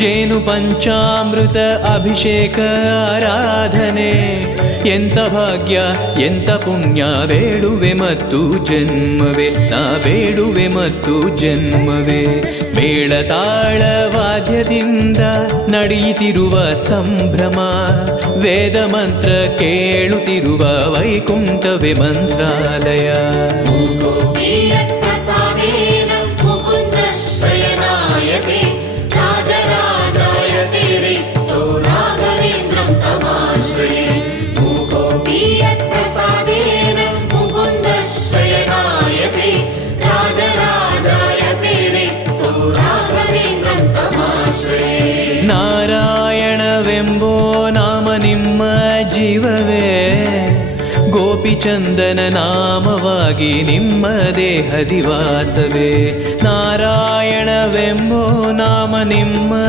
ಜೇನು ಪಂಚಾಮೃತ ಅಭಿಷೇಕ ಆರಾಧನೆ. ಎಂತ ಭಾಗ್ಯ ಎಂತ ಪುಣ್ಯ, ಬೇಡುವೆ ಮತ್ತು ಜನ್ಮವೇ. ನಾ ಬೇಡುವೆ ಮತ್ತು ಜನ್ಮವೇ. ಮೇಳ ತಾಳ ವಾದ್ಯದಿಂದ ನಡೆಯುತ್ತಿರುವ ಸಂಭ್ರಮ. ವೇದ ಮಂತ್ರ ಕೇಳುತ್ತಿರುವ ವೈಕುಂಠವೇ ಮಂತ್ರಾಲಯ. ನಾರಾಯಣವೆಂಬೋ ನಾಮ ನಿಮ್ಮ ಜೀವವೇ. ಗೋಪಿಚಂದನ ನಾಮವಾಗಿ ನಿಮ್ಮ ದೇಹದಿವಾಸವೇ ನಾರಾಯಣವೆಂಬೋ ನಾಮ ನಿಮ್ಮ